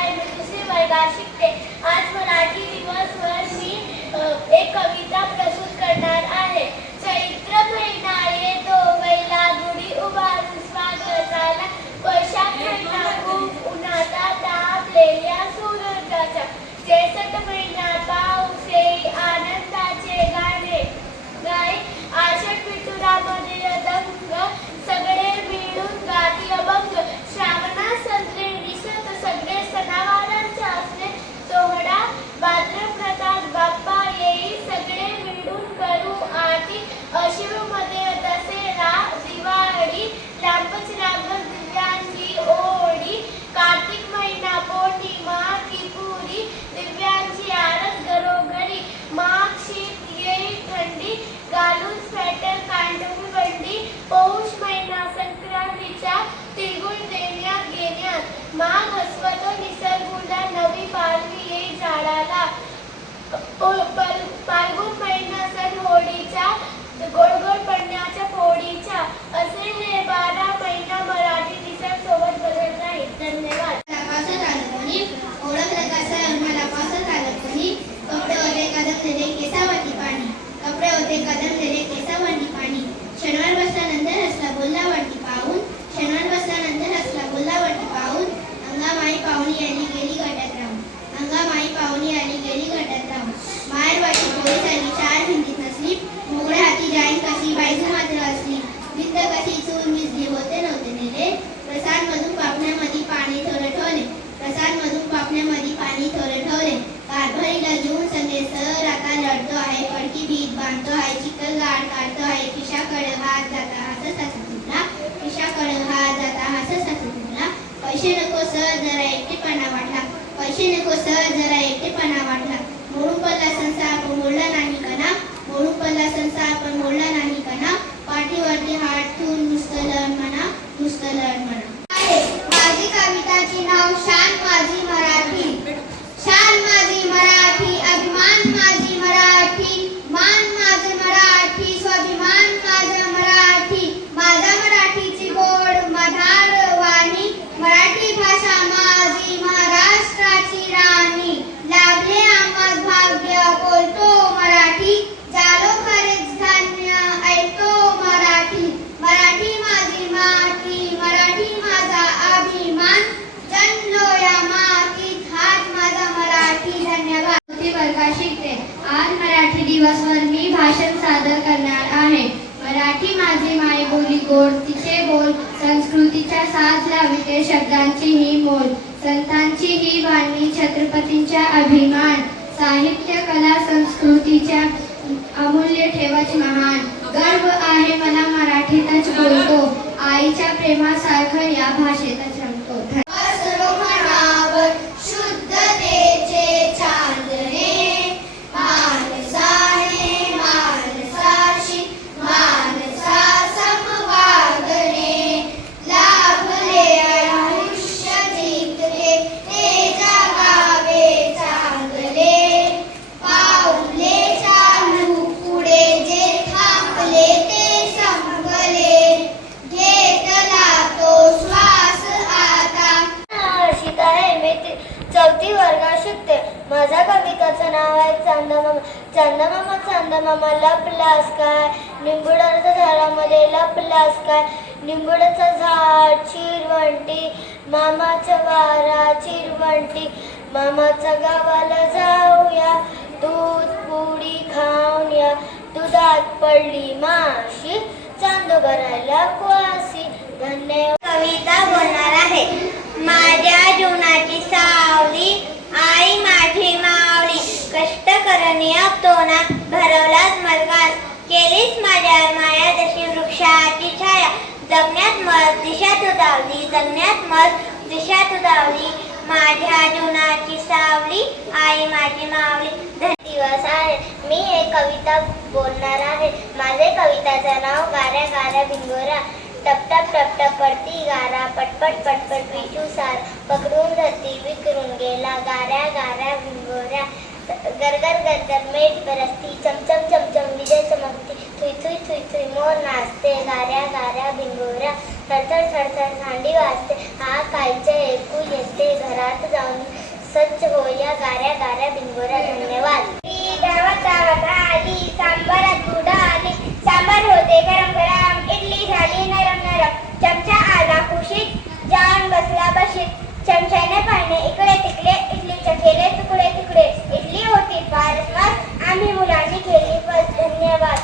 आहे. मी दुसरी वर्गात शिकते. आज मराठी दिवसवर मी एक कविता प्रस्तुत करणार आहे. चैत्र महिना येतो बैला गुढी उभारून स्वागताला. वैशाख महिना खूप उन्हाचा तापलेल्या सूर्याच्या. ज्येष्ठ महिन्यात पाऊस येई आनंदाचे गाणे गाई. आषाढ पिठुरामध्ये दंग सगळे मिळून गाती अभंग. श्रावणात संत्रे दिसत सगळे सणावारांचे असले सोहळा. भाद्रपदात बाप्पा येई सगळे मिळून करू आरती. अश्विनमध्ये दसरा दिवाळी लांबच लांबच दिव्यांची ओढी. कार्तिक महिना पौर्णिमा त्रिपुरी दिव्यांची आरत घरोघरी. माघ शीत येई थंडी घालून स्वेटर कांडून बंडी. पौष महिना संक्रांतीच्या तिळगुळ देण्यात घेण्यात. माघ हसवतो निसर्गुला नवी पालवी येई झाडाला. फाल्गुन महिना सण होळीचा गोड गोड पडण्याच्या फोडीच्या. असे हे 12 महिना मराठी दिवसांसोबत बदलत आहे. धन्यवाद. ओळखलं का सर मला पावसात आलं कोणी. कपडे होते कदमलेले केसावरती पाणी. कपडे होते कदमलेले केसावरती पाणी. शनिवार बसल्यानंतर हसला बोलला वरती पाहून. शनिवार बसल्यानंतर हसला बोलला वरती पाहून. अंगामाई पाहुणी आली गेली गटात राहून. अंगामाई पाहुणी आली गेली गटात राहून. माहेर वाटी पोळी झाली 4 भिंतीत नसली. मोगड्या हाती जाईन कशी बायजू मात्र असली. भिंत कशी चूल मिजली होते नव्हते नेले. प्रसाद मधून पापण्यामध्ये पाणी थोडं ठेवले. प्रसाद मधून पापण्यामध्ये पाणी थोडं ठेवले. कारभारीला घेऊन संदेश सर आता लढतो आहे. पडकी भीत बांधतो आहे. चिखल गाड काढतो आहे. खिशाकडे हात जाता हसत हसत तुला. खिशाकडे हात जाता हसत हसत तुला. पैसे नको सर जरा एकटेपणा वाटला. पैसे नको सर जरा एकटेपणा वाटला. मोडून पडला संसार पण मोडला नाही कणा. मोडून पडला संसार पण मोडला नाही कणा. पाठीवरती हात ठेवून नुसतं लढ म्हणा. नुसतं लढ म्हणा. माझी कविताची नाव शान माझी मराठी. शान माझी मराठी अभिमान माझी मराठी. मान माझं मराठी स्वाभिमान माझं मराठी. माझा मराठीची गोड मधार वाणी. मराठी भाषा माझी महाराष्ट्राची राणी. लाभले आम्हास भाग्य बोलतो मराठी. झालो खरेच धन्य ऐकतो मराठी. मराठी माझी माती मराठी माझा अभिमान. जन्मलो या मातीत हाच माझा मराठी. धन्यवाद. वर्गात शिकते. आज मराठी दिवसवर मी भाषण सादर करणार आहे. मराठी माझी मायबोली गोड तिचे बोल. संस्कृतीच्या साज लाविते शब्दांची ही मोल. संतांची ही वाणी छत्रपतींचा अभिमान. साहित्य कला संस्कृतीच्या अमूल्य ठेवच महान. गर्व आहे मला मराठीतच बोलतो. आईच्या प्रेमासारखं या भाषेतच रमतो. शुद्धतेचे चांदणे माणसाने माणसाशी माणसा समवागणे. लाभले आयुष्य जिंकले ते जगावे चांगले. पाऊले चालू पुढे जे थांबले ते संपले. घेतला तो श्वास आता. हर्षित आहे. मी 4थी वर्गात शिकते. माझ्या कविताचं नाव आहे चांदामामा. चांदामामा चांदामामा लपलास काय. निंबुडाच्या झाडामध्ये लपलास काय. निंबुडाचं झाड चिरवंटी मामाच्या वारा चिरवंटी. मामाच्या गावाला जाऊया दूध पुडी खाऊन या. दुधात पडली माशी चांद भरायला क्वासी. धन्यवाद. कविता बोलणार आहे. माझ्या जीवनाची सावली आई माझी मावली. कष्ट करणी तोना भरवलाच मलगास. केलीस माझ्या माया जशी वृक्षाची छाया. जगण्यात मत दिशा तुझावली. जगण्यात मत दिशा तुझावली. माझ्या जीवनाची सावली आई माझी मावली. दिवस आहे. मी एक कविता बोलणार आहे. माझे कविताचं नाव गाऱ्या गाऱ्या भिंगोरा. टप टप टप टप पडती गारा. पटपट पटपट विचू सार. पकडून धरती विकरून गेला गाऱ्या गाऱ्या भिंगोऱ्या. गरगर गरगर मेघ बरसती. चमचम चमचम विजय चमकती. थुई थुई थुई थुई मोर नाचते गाऱ्या गाऱ्या भिंगोऱ्या. थरथर थरथर थंडी वाजते, हा कालचे ऐकू येते, घरात जाऊन सज्ज होया गाऱ्या गाऱ्या बिंगोऱ्या. धन्यवाद. गावात गावात आली, सांबारात दूध आली, सांबार होते गरम गरम, इडली झाली नरम नरम, चमचा आला खुशीत, जाऊन बसला बशीत, चमच्याने पाणी इकडे तिकडे, इडलीचे केले तुकडे तुकडे, इडली होती फारच मस्त, आम्ही मुलांनी केली बस. धन्यवाद.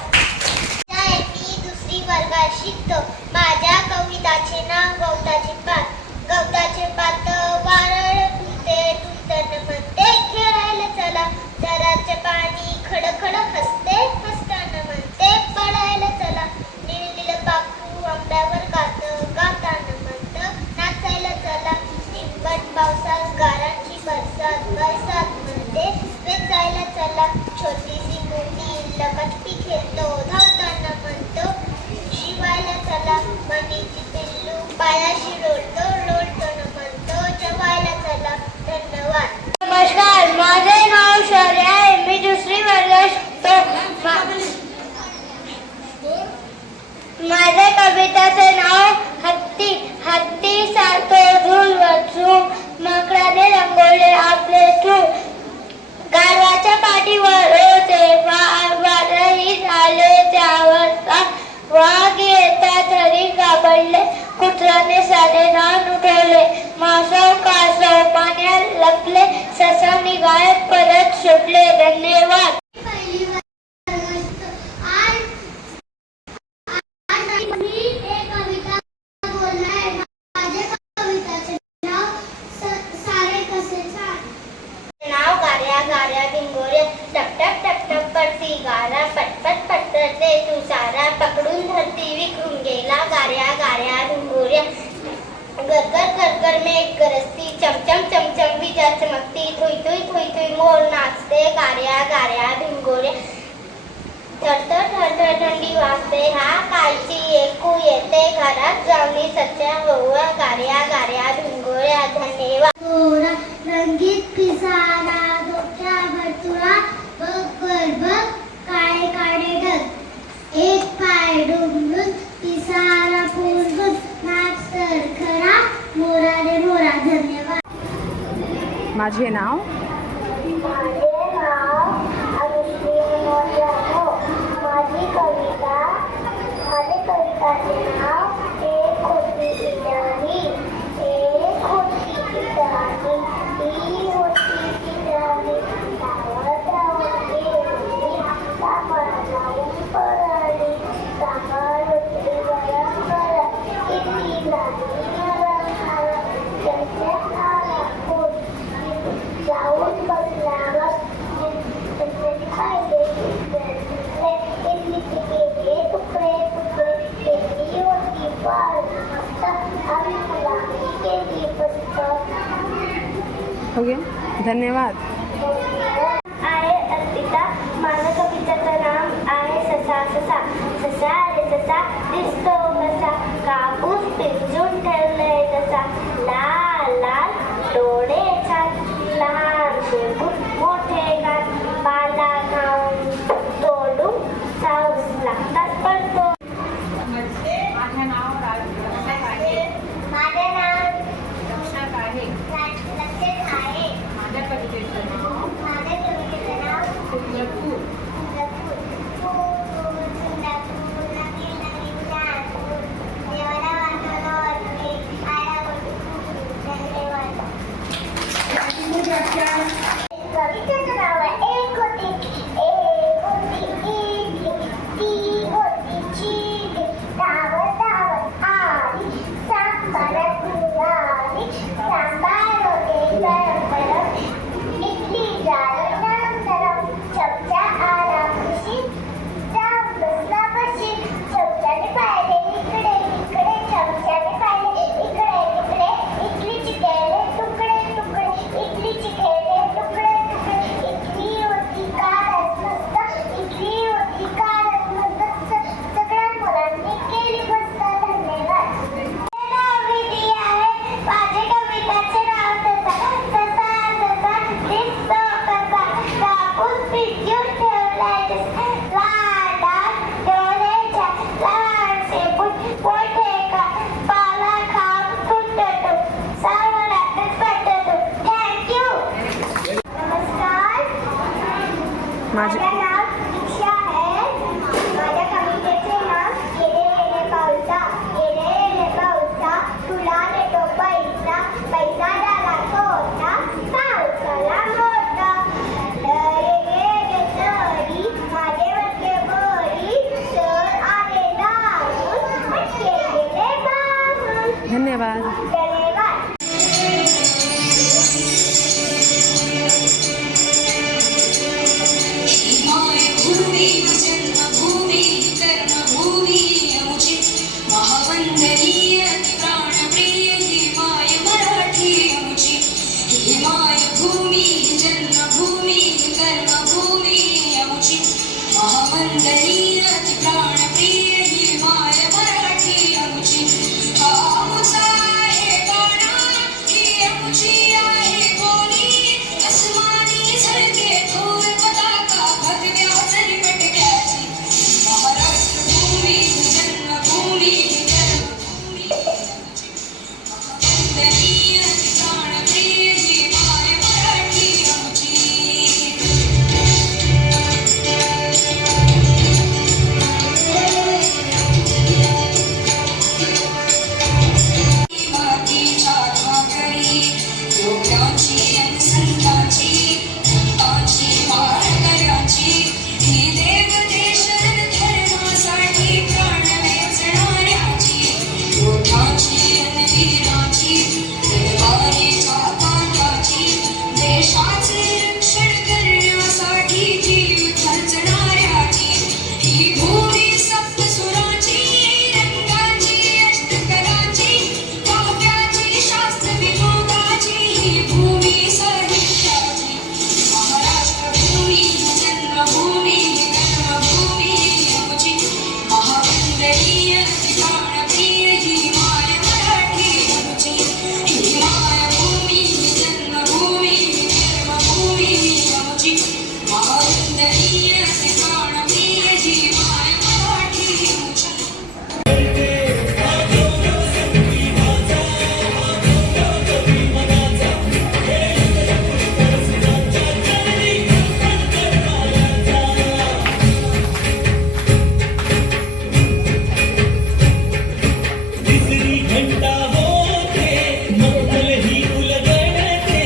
मी दुसरी वर्गात शिकतो, माझ्या कविताचे नाव गवताचे पात. गवताचे पात वारळ तुमते तुमतन म्हणते, खेळायला चला जराचे पाणी खडखड हसते, हसताना म्हणते पडायला चला, निळनिळ पाखरू आंब्यावर गात, गाताना म्हणतं नाचायला चला, निंबट पावसात गारांची बरसात, बरसात म्हणते वेचायला चला, छोटीशी मुलगी लपचपी खेळतो, धावताना म्हणतो शिवायला चला, मनीची पिल्लू पायाशी लोळतो, लोळताना म्हणतो जेवायला चला. धन्यवाद. नमस्कार, माझे नाव शौर्य आहे, मी दुसरी वर्गात शिकतो. माझ्या कविताचे नाव हत्ती. हत्ती सारखो झुल वचू, माकडाने रंगवले आपले चूल, गाढवाच्या पाठीवर होते वारही झाले त्यावर, वाघ येता तरी घाबरले, कुत्र्याने सारे नाव उठवले, मासव कासव पाण्यात लपले, ससा निघाले परत सुटले. धन्यवाद. नाव गाऱ्या गाऱ्या बिंगोऱ्या, टप टप टप टप पडती गारा, पटपट पटते तू सारा, पकडून धरती विखरून गेला गाऱ्या गाऱ्या बिंगोऱ्या, गरगर गरगर मेघ गरजती, चमचम चमचम विजा चमकती, थुई थुई थुई थुई मोर नाचते, गाऱ्या गाऱ्या बिंगोऱ्या, थरथर थरथर थंडी वाजते, हा कालची ऐकू येते, घरात जाऊन सच्च्या होऊया गाऱ्या गाऱ्या बिंगोऱ्या. धन्यवाद. रंगीत पिसारा डोक्या भरतुरा, बघ बर बघ काळे काळे ढग, एक पाय डुंबून पिसारा पुरबुन, नाच तर खरा मोरा रे मोरा. धन्यवाद. माझे नाव अनुश्री मोजानो. माझे कविताचे नाव एक होती इटाली. एक होती इटाली, ही होती इटाली, धावत धावत गेली, कामाला जाऊन पळाली, कामाला होती गरम गरम, इडली झाली नरम नरम, चमच्यात आला खूप, जाऊन बसला खायले इडलीचे केले तुकडे तुकडे, इडली होती फार मस्त, आम्ही मुलांनी केली मस्त. ओके, धन्यवाद. आहे अर्पिता. माझं कवितेचं नाव आहे ससा. ससा ससा रे ससा दिसतो कसा, कापूस पिंजून ठेवले तसा, लाल लाल डोळे छान, लहान शेपूट मोठे गाल, पाला खाऊन तोडून साऊस लागतात पडतो. माझे नाव लक्षात आहे. माझे नाव लक्षात आहे. लक्षात आहे. माझ्या कवितेचं नाव माझ्या कवितेचं नाव सुंदर फूल. कवितेचं नाव आहे एक होती इडली, ती होती चिली, धावत धावत आली, सांबारात आली, सांबार होते गरम गरम, इडली झाली नरम नरम, चमचा आला खुशीत, जाऊन बसला बशीत, चमच्याने पाहिले इकडे इकडे, चमच्याने पाहिले इकडे इकडे, इडलीचे केले तुकडे तुकडे, इडलीचे केले तुकडे माझे माझं नाव दीक्षा आहे. माझ्या कवितेचे नाव येरे येरे पावसा. येरे येरे पावसा तुला देतो पैसा. पैसा झाला खोटा पावसाला मोठा. रे गे तरी माझे वरचे बोरी. सर आले दारून अटके गेले बाहून. धन्यवाद. धन्यवाद. मायभूमी जन्मभूमी कर्मभूमी अमुची महावंदनीय प्राणप्रिय ही माय मराठी अमुची. ही मायभूमी जन्मभूमी कर्मभूमी अमुची महावंदनीय प्राणप्रिय ही माय मराठी अमुची. हा आमचा आहे गाणा, ही अमुची आहे बोली. अस्मानी झळके थोर पताका भगव्या चरपटक्याची. महाराष्ट्र भूमी जन्मभूमी कर्मभूमी अमुची महावंदनीय प्राणप्रिय ही माय मराठी अमुची. मातीच्या भाकरी योग्याची आणि संतांची संतांची वारकऱ्यांची ही देवदेशन धर्मासाठी प्राण वेचणाऱ्याची योद्धाची आणि वीराची देवारीच्या ताटाची देशाचे रक्षण करण्यासाठी जीव खर्चणाऱ्याची ही भूमी सप्तसुराची रंगाची अष्टकलाची काव्याची शास्त्र विनोदाची ही भूमी साहित्याची. महाराष्ट्र भूमी जन्मभूमी कर्मभूमी अमुची महावंदनीय प्राणप्रिय ही माय मराठी अमुची. ही मायभूमी जन्मभूमी कर्मभूमी अमुची महावंदनीय प्राणप्रिय ही माय मराठी अमुची. तिसरी घंटा होते मंगल ही उलगडते.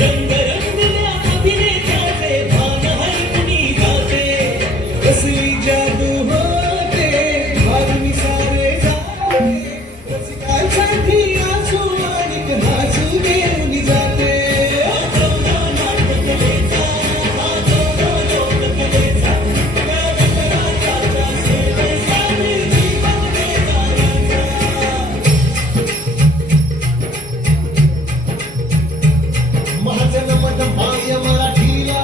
रंग रंगल्या अभिनेत्याचे भान हरपुनी जाते. कसली जादू होते भावनी सारे जाते. रसिकांसाठी आसू आणि हसू देऊन जाते. माझं नमन माय मराठीला.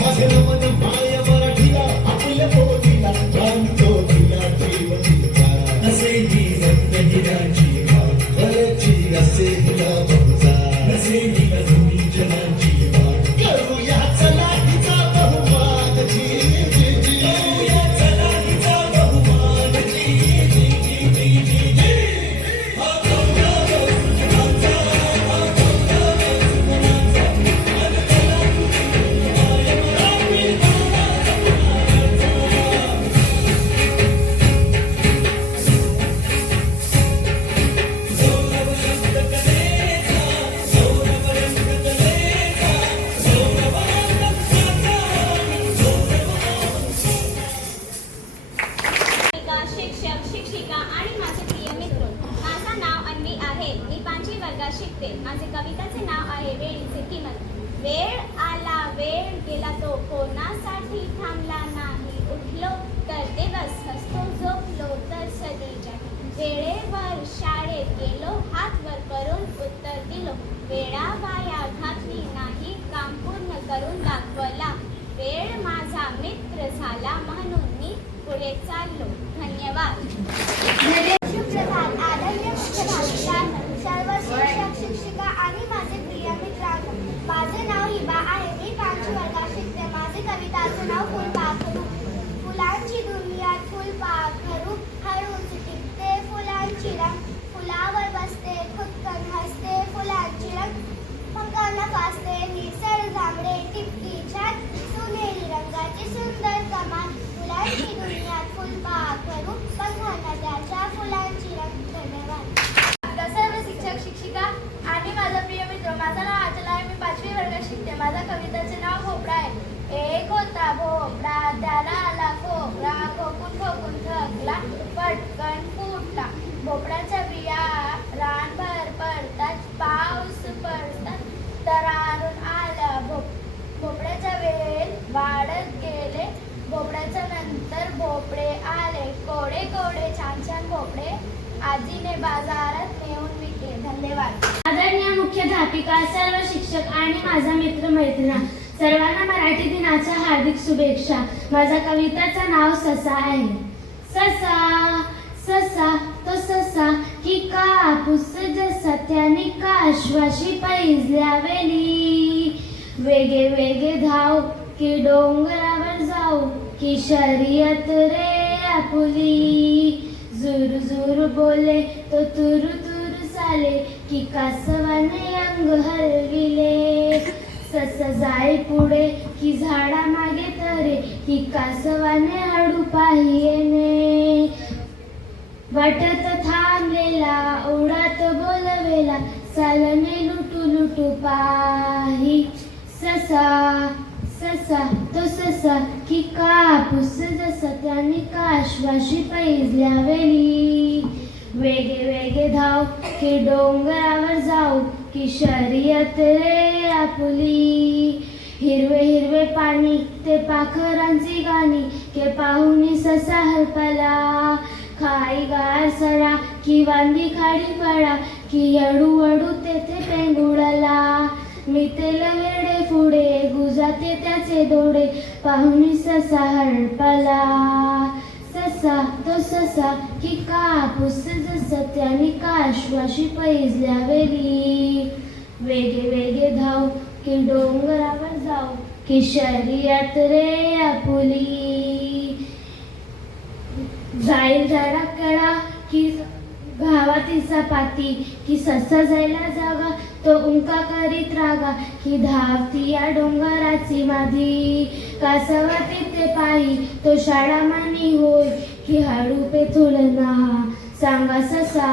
माझं नमन माय मराठीला. आपल्या पोटीला प्राण तो दिला जीव दिला. असे जीवन हिराची वाट खरची असे हिला बहुजा. असे हिला तुम्ही जनाची वाट करूया चला हिचा बहुमान जी जी जी. करूया चला हिचा बहुमान जी जी जी जी जी जी. शिक्षक शिक्षिका आणि माझे प्रिय मित्र, माझं नाव अन्वी आहे. मी 5वी वर्गात शिकते. माझे कविताचे नाव आहे वेळीचे किंमत. वेळ आला वेळ गेला तो कोणासाठी थांबला नाही. उठलो तर दिवस हसतो, झोपलो तर सदीच्या. वेळेवर शाळेत गेलो, हात वर करून उत्तर दिलो. वेळा वाया घातली नाही, काम पूर्ण करून दाखवला. वेळ माझा मित्र झाला म्हणून मी पुढे चाललो. धन्यवाद. सुप्रभात. आदरणीय मुख्याध्यापिका, सर्व शिक्षक शिक्षिका आणि माझे प्रिय मित्रांनो, माझे नाव हिबा आहे. मी 5वी वर्गात शिकते. माझे कविताचे नाव फुलपाखरू. फुलांची दुनियात फुलपाखरू हळूच टिकते. फुलांची रंग फुलावर बसते, खुदकन हसते. फुलांची रंग पंखांना फासते. निसर जांभळे बाजारात नेऊन विकले. धन्यवाद. आदरणीय मुख्याध्यापिका, सर्व शिक्षक आणि माझा मित्र मैत्रिणी, सर्वांना मराठी दिनाच्या हार्दिक शुभेच्छा. माझ्या कविताचं नाव ससा आहे. ससा ससा तो ससा की कापूस जसा त्याने काश्वाशी पैजल्या वेली, वेगे वेगे धाव की डोंगरावर जाऊ की शर्यत रे आपुली, जुर जुर बोले तो तुरु तुरु चाले की कासवाने अंग हलविले, ससा जाई पुढे की झाडा मागे तरे की कासवाने हळू पाहियेने, वाटत थांबलेला उडात बोलवेला चालणे लुटू लुटू पाही, ससा ससा तो ससा की कापूस जसा त्याने काश्वाशी पैजल्या वेली, वेगे वेगे धाव की डोंगरावर जाऊ की शर्यत रे आपुली, हिरवे हिरवे पाणी ते पाखरांची गाणी के पाहुनी ससा हरपला, खाई गार सडा की वांदी खाडी पडा की अडू अडू तेथे पेंगुळला, मितेल वेडे पुढे गुजाते त्याचे डोळे पाहुनी ससा हरपला, ससा तो ससा की कापूस जसा त्याने काश्वाशी पैजल्या वेली, वेगे वेगे धाव की डोंगरावर जाऊ की शर्यत रे आपुली, जाईल झाडाकडा की गावातीचा पाती की ससा जायला जागा तो उंका करीत रागा की धावती या डोंगराची माधी, कासवा तिथे पायी तो शाळा मानी होय की हळू पे तुलना, सांगा ससा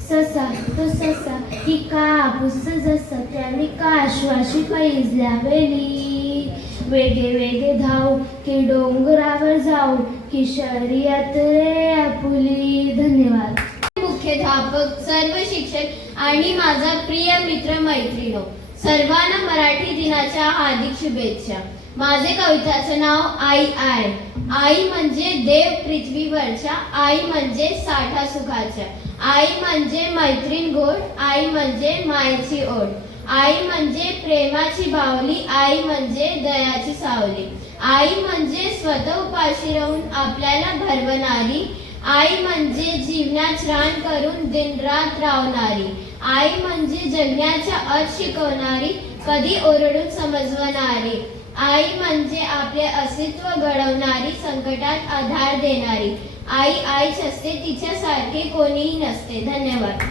ससा तो ससा की कापूस जसा त्याने काश्वाशी पैजल्या वेली, वेगे वेगे धाव की डोंगरावर जाऊ की शर्यत रे आपुली. धन्यवाद. मुख्याध्यापक, सर्व शिक्षक आणि माझा प्रिय मित्र मैत्रिणो, सर्वांना मराठी दिनाच्या हार्दिक शुभेच्छा. माझे कविताचं नाव आई आहे. आई म्हणजे देव पृथ्वीवरच्या, आई म्हणजे साठा सुखाच्या, आई म्हणजे मैत्रीण गोड, आई म्हणजे मायेची ओढ, आई म्हणजे प्रेमाची बावली, आई म्हणजे दयाची सावली, आई म्हणजे स्वतः उपाशी राहून आपल्याला भरवणारी, आई म्हणजे जीवनात रान करून दिनरात राहणारी, आई म्हणजे जगण्याचा अर्थ शिकवणारी, कधी ओरडून समजवणारी, आई म्हणजे आपले अस्तित्व घडवणारी, संकटात आधार देणारी, आई आईच असते, तिच्यासारखे कोणीही नसते. धन्यवाद.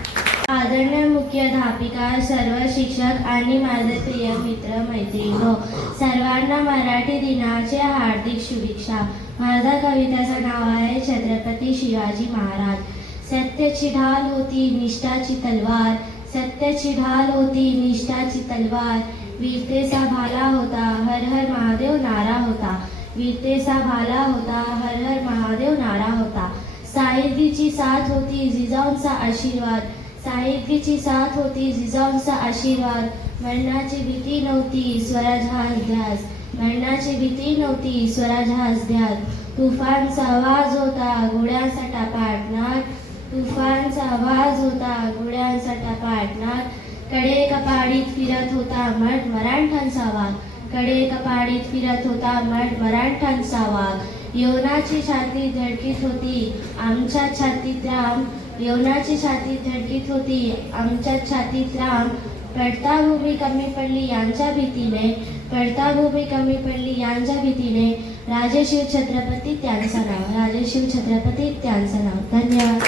आदरणीय मुख्याध्यापिका, सर्व शिक्षक आणि माझे प्रिय मित्र मैत्रिणी, सर्वांना मराठी दिनाच्या हार्दिक शुभेच्छा. माझ्या कवितेचं नाव आहे छत्रपती शिवाजी महाराज. सत्याची ढाल होती निष्ठाची तलवार, सत्याची ढाल होती निष्ठाची तलवार, वीरतेचा भाला होता हर हर महादेव नारा होता, वीरतेचा भाला होता हर हर महादेव नारा होता, साहित्याची साथ होती जिजाऊंचा आशीर्वाद, साहित्याची साथ होती जिजाऊंचा आशीर्वाद, मरणाची भीती नव्हती स्वराज्यास ध्यास, मरणाची भीती नव्हती स्वराज्यास ध्यास, तुफानचा आवाज होता घोड्यांचा टापाटणार, तुफानचा आवाज होता घोड्यांचा टापाटणार, कडे कपाडीत फिरत होता मठ मराठांचा वाघ, कडे कपाडीत फिरत होता मठ मराठांचा वाघ, यवनाची छाती धडकीत होती आमच्या छातीत राम, यवनाची छाती धडकीत होती आमच्या छातीत राम, पडता भूमी कमी पडली यांच्या भीतीने, पडता भूमी कमी पडली यांच्या भीतीने, राजेशिव छत्रपती त्यांचं नाव, राजेशिव छत्रपती त्यांचं नाव. धन्यवाद.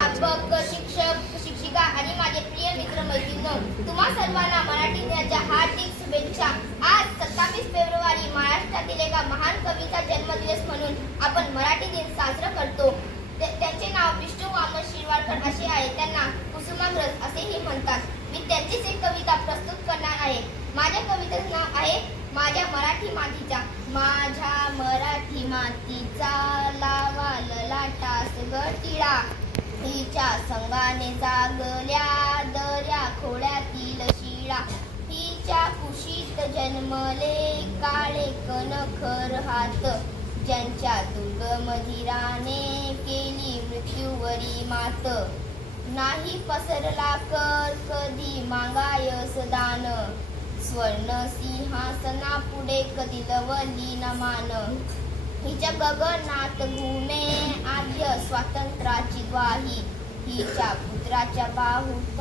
अध्यापक, शिक्षक, शिक्षिका आणि माझे प्रिय मित्र मैत्रिणी, तुम्हा सर्वांना मराठी दिनाच्या हार्दिक शुभेच्छा. आज 27 फेब्रुवारी महाराष्ट्रातील एका महान कवीचा जन्मदिवस म्हणून आपण मराठी दिन साजरा करतो. त्यांचे नाव विष्णू वामन शिरवाडकर असे आहे. त्यांना कुसुमाग्रज असेही म्हणतात. मी त्यांचीच एक कविता प्रस्तुत करणार आहे. माझ्या कवितेचं नाव आहे माझ्या मराठी मातीचा. माझ्या मराठी मातीचा लावा ललाटास गटिळा, हिच्या संगाने जागल्या दर्या खोड्यातील शिळा, हिच्या कुशीत जन्मले काळे कणखर हात, ज्यांच्या दुर्गम धीराने केली मृत्यूवरी मात, नाही पसरला कर कधी मागायस दान, स्वर्ण सिंहासना पुढे कधी लवली न मान, हिच्या गगनात घुमे आद्य स्वातंत्र्याची ग्वाही, हिच्या पुत्राच्या बाहुत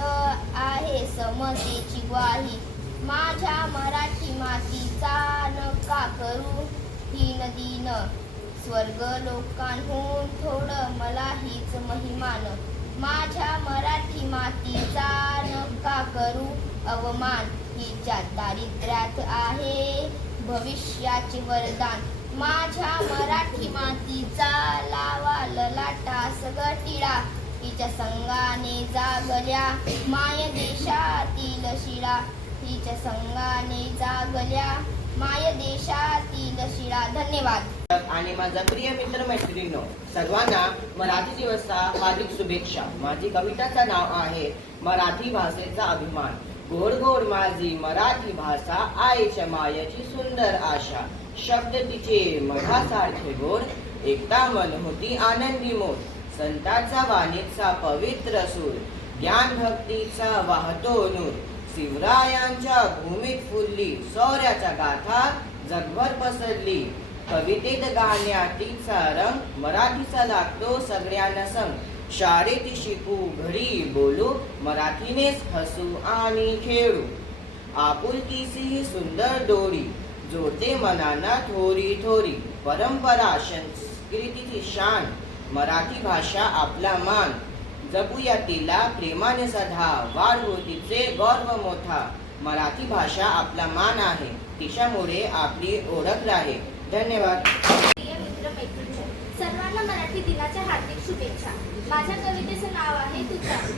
आहे समतेची ग्वाही, माझ्या मराठी मातीचा नका करू हीन दीन, स्वर्ग लोकांहून थोडं मला हीच महिमान, माझ्या मराठी मातीचा नका करू अवमान, हिच्या दारिद्र्यात आहे भविष्याचे वरदान, माझ्या मराठी मातीचा लावा ललाटास गटिळा, हिच्या संगाने जागल्या माय देशातील शिळा, हिच्या संगाने जागल्या माय देशातील शिळा. धन्यवाद. आणि माझा प्रिय मित्र मैत्रिणींनो, सर्वांना मराठी दिवसचा हार्दिक शुभेच्छा. माझी कविताचं नाव आहे मराठी भाषेचा अभिमान. गोड गोड माझी मराठी भाषा, आईच्या मायेची सुंदर आशा, शब्द तिचे मधासारखे गोड, एकता मन होती आनंदी मोड, संतांचा वाणीचा पवित्र सूर, ज्ञान भक्तीचा वाहतो नूर, शिवरायांच्या भूमीत फुलली शौर्याच्या गाथा जगभर पसरली, कवितेत गाण्यात तिचा रंग, मराठीचा लागतो सगळ्यांना संग, शाळेत शिकू घरी बोलू, मराठीनेच हसू आणि खेळू, आपुलकीची सुंदर दोरी जोडते मनांना थोरी थोरी, परंपरा संस्कृतीची शान, मराठी भाषा आपला मान, जपूया तिला प्रेमाने सदा, वाढवू तिचे गौरव मोठा, मराठी भाषा आपला मान आहे, तिच्यामुळे आपली ओळख राहे. धन्यवाद. प्रिय मित्र मैत्रिणी, सर्वांना मराठी दिनाच्या हार्दिक शुभेच्छा. माझ्या कवितेचं नाव आहे तुतारी.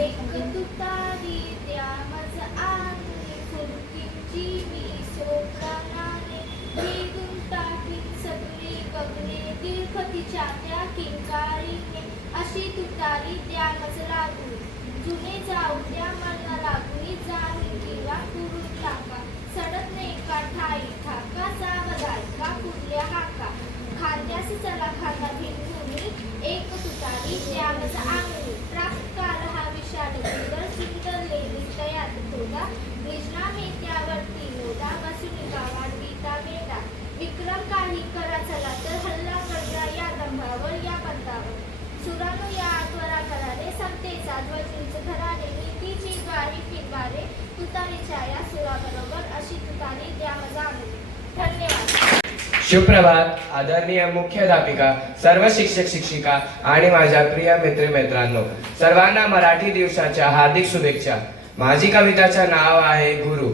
एक तुतारी द्या मज आनंदी, फुलकीची मी सोप्राणाने, भेदून टाकीन सगळी गगने, दीर्घतीच्या त्या किंकारीने, अशी तुतारी द्या मज लागू, जुने जाऊ द्या मना लागून, जाणून किंवा कुरून टाका, सडत नाही का ठाई ठाका, सावधाय का कुठल्या हाका, खांद्यास चला खांदा भिंगुनी, एक तुतारी द्या मज आंगणी, प्राप्तकाल हा विशाल सुंदर, सुंदर लेली तयात तोडा, निजना मेत्यावरती लोडा, बसून वाढविता मेढा, विक्रम काही करा चला तर हल्ला करूया या दंभावर या पंथावर, सुरानो या आत्वरा करारे, समतेचा ध्वज धरारे, नीतीची ग्वाही फिरवारे, तुतारीच्या या सुराबरोबर अशी तुतारी द्या मज आंगणी. धन्यवाद. सुप्रभात. आदरणीय मुख्याध्यापिका, सर्व शिक्षक शिक्षिका आणि माझ्या प्रिय मित्रमैत्रांनो, सर्वांना मराठी दिवसाच्या हार्दिक शुभेच्छा. माझी कविताचं नाव आहे गुरु.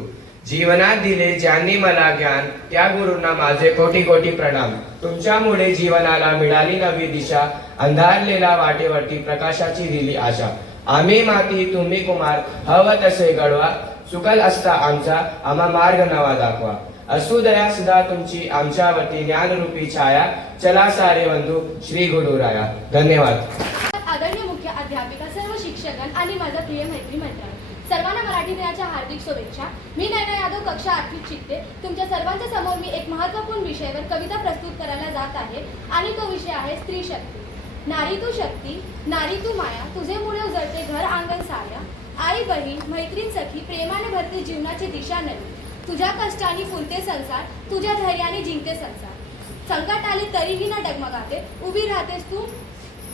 जीवनात दिले ज्यांनी मला ज्ञान, त्या गुरूंना माझे कोटी कोटी प्रणाम. तुमच्यामुळे जीवनाला मिळाली नवी दिशा, अंधारलेला वाटेवरती प्रकाशाची दिली आशा. आम्ही माती तुम्ही कुमार, हवं तसे घडवा, चुकल असता आमचा आम्हा मार्ग नवा दाखवा. असू दया सुद्धा तुमची आमच्यावरती ज्ञानरूपी छाया, चला सारे बंधू श्री गुरुराया. धन्यवाद. आदरणीय मुख्य अध्यापिका, सर्व शिक्षकगण आणि माझा प्रिय मैत्री मंडळ, सर्वांना मराठी दिनाच्या हार्दिक शुभेच्छा. मी नयना यादव, कक्षा 8वीत शिकते. तुमच्या सर्वांच्या समोर मी एक महत्त्वपूर्ण विषयावर कविता प्रस्तुत करायला जात आहे आणि तो विषय आहे स्त्री शक्ती. नारी तू शक्ती, नारी तू माया, तुझे मुळे उजळते घर अंगण साऱ्या, आई बहीण मैत्रीण सखी, प्रेमाने भरते जीवनाची दिशा नवी, तुझ्या कष्टाने फुलते संसार, तुझ्या धैर्याने जिंकते संसार, संकट आले तरीही न डगमगाते, उभी राहतेस तू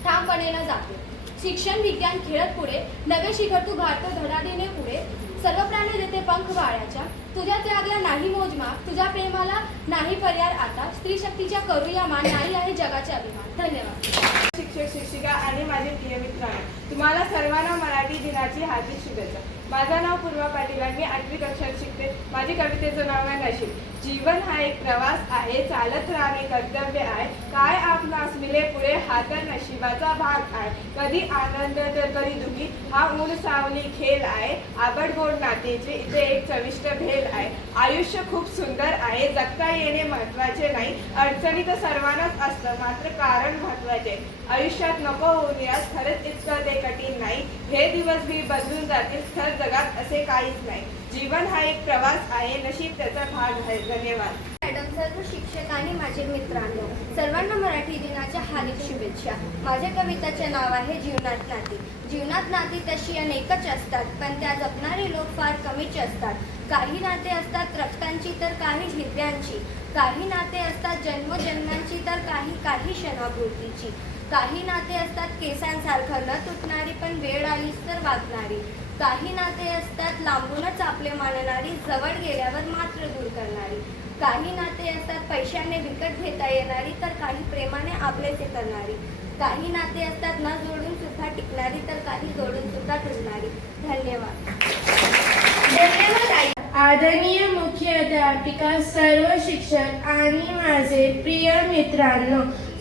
ठामपणे न जाते. शिक्षण विज्ञान खेळत पुढे, नवे शिखर तू गाठतो धडाडीने पुढे, सर्व प्राणी देते पंख वाळ्याच्या, तुझ्या त्यागला नाही मोजमाप, तुझ्या प्रेमाला नाही पर्याय आता, स्त्री शक्तीच्या करूया मान, नारी आहे जगाचे अभिमान. धन्यवाद. शिक्षक शिक्षिका आणि माझे प्रिय मित्रांनो, तुम्हाला सर्वांना मराठी दिनाची हार्दिक शुभेच्छा. माझं नाव पूर्वा पाटील आहे. मी 8वी कक्षात शिकते. माझी कवितेचं नाव आहे नशीब. जीवन हा एक प्रवास आहे, चालत राहणे कर्तव्य आहे, काय आपणास मिले पुढे हा तर नशिबाचा भाग आहे, कधी आनंद तर कधी दुःखी हा ऊन सावली खेळ आहे, आबड गोड नातेचे इथे एक चविष्ट भेल आहे, आयुष्य खूप सुंदर आहे, जगता येणे महत्वाचे नाही, अडचणी तर सर्वांनाच असतं मात्र कारण महत्वाचे, आयुष्यात नको होण्यास खरंच इतकं ते कठीण नाही, हे दिवस भी बदलून जातील, खर जगात असे काहीच नाही, जीवन हा एक प्रवास आहे, नशीब त्याचा भाग आहे. धन्यवाद. मॅडम, सर्व शिक्षक आणि माझे मित्रांनो, सर्वांना मराठी दिनाच्या हार्दिक शुभेच्छा. माझ्या कविताचे नाव आहे जीवनात नाती. जीवनात नाती तशी अनेकच असतात, पण त्या जपणारे लोक फार कमीच असतात. काही नाते असतात रक्तांची तर काही हिरव्यांची. काही नाते असतात जन्मोजन्मांची तर काही क्षणापुरतीची. काही नाते असतात केसांसारखं न तुटणारी पण वेळ आलीच तर वागणारी. काही नाते असतात लांबूनच आपले मानणारी, जवळ गेल्यावर मात्र दूर करणारी. काही नाते असतात पैशाने विकत घेता येणारी तर काही प्रेमाने आपलेसे करणारी. काही नाते असतात न जोडून सुद्धा टिकणारी तर काही जोडून सुद्धा ठेवणारी. धन्यवाद. धन्यवाद आई. आदरणीय मुख्याध्यापिका, सर्व शिक्षक आणि माझे प्रिय मित्रांनो,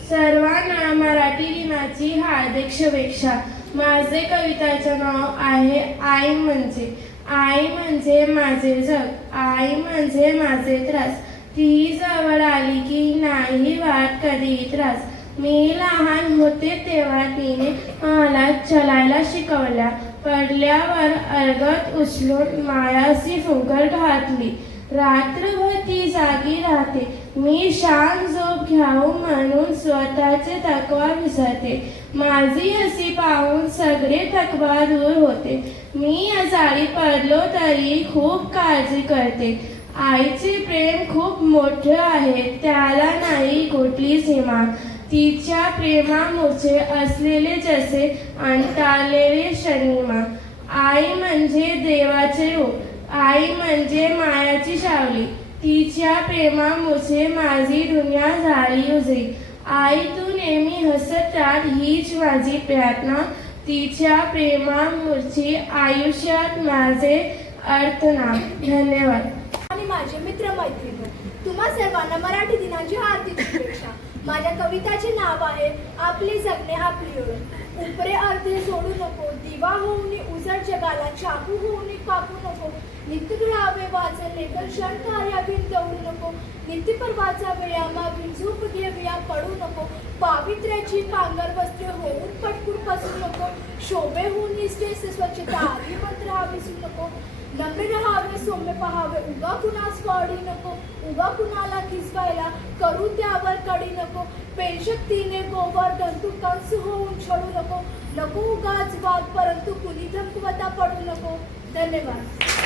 सर्वांना मराठी दिनाची हार्दिक शुभेच्छा. माझे कविताचे नाव आहे आई म्हणजे. आई म्हणजे माझे जग, आई म्हणजे माझे त्रास. ती जवळ आली की नाही वाट कधी त्रास. मी लहान होते तेव्हा तिने मला चालायला शिकवल्या. पडल्यावर अलगद उचलून मायाची फुंकर घातली. रात्रभर ती जागी राहते, मी शांत झोप घ्यावं म्हणून स्वतःचे थकवा विसरते. माझी हसी पाहून सगळे थकवा दूर होते. मी आजारी पडलो तरी खूप काळजी करते. आईचे प्रेम खूप मोठे आहे, त्याला नाही कुठली सीमा. तिच्या प्रेमामुळे असलेले जसे अंतरलेले शनिमा. आई म्हणजे देवाचे रूप, आई म्हणजे मायाची सावली. तिच्या प्रेमामुळे माझी दुनिया झाली उजळी. आई तू नेहमी हसत राह हीच माझी प्रार्थना. तिच्या प्रेमामुळे आयुष्यात माझे अर्थना. धन्यवाद. आणि माझे मित्र मैत्रिणी, तुम्हा सर्वांना मराठी दिनाची हार्दिक शुभेच्छा. माझ्या कविताचे नाव आहे आपले जगणे आपली ओळख. उपरे अर्धे सोडू नको, दिवा होऊन उजळ जगाला, चाकू होऊन कापू नको. नित्य राहावे वाचन लेखन, क्षण कार्याविन दौडू नको. नित्य पर्वाचा व्यायामाविन झोप घेऊया पडू नको. पावित्र्याची पांगर वस्त्रे होऊन पटकून पसरू नको. शोभे होऊन निष्ठेस स्वच्छता आधी मंत्र विसरू नको. नम्र राहावे सौम्य पहावे, उगा कुणास वाढी नको. उगा कुणाला खिसवायला करू त्यावर कडी नको. पेनशक्तीने गोवर्धन तू कंस होऊन छळू नको. नको उगाच वाद परंतु कुणी धमकवता पडू नको. धन्यवाद.